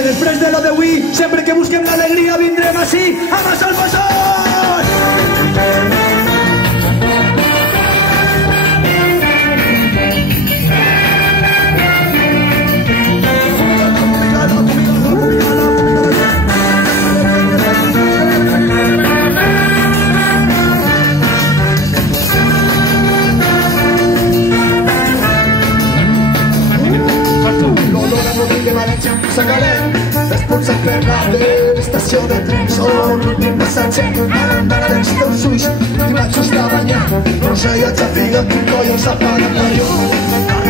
que després de lo d'avui, sempre que busquem l'alegria vindrem així a Massol Massol! S'expulsa per la de l'estació de tren. Som l'últim passatge a l'embarats dels ulls. I vaig just a banyar, no sé, ja figa, quin collons apaga la llum.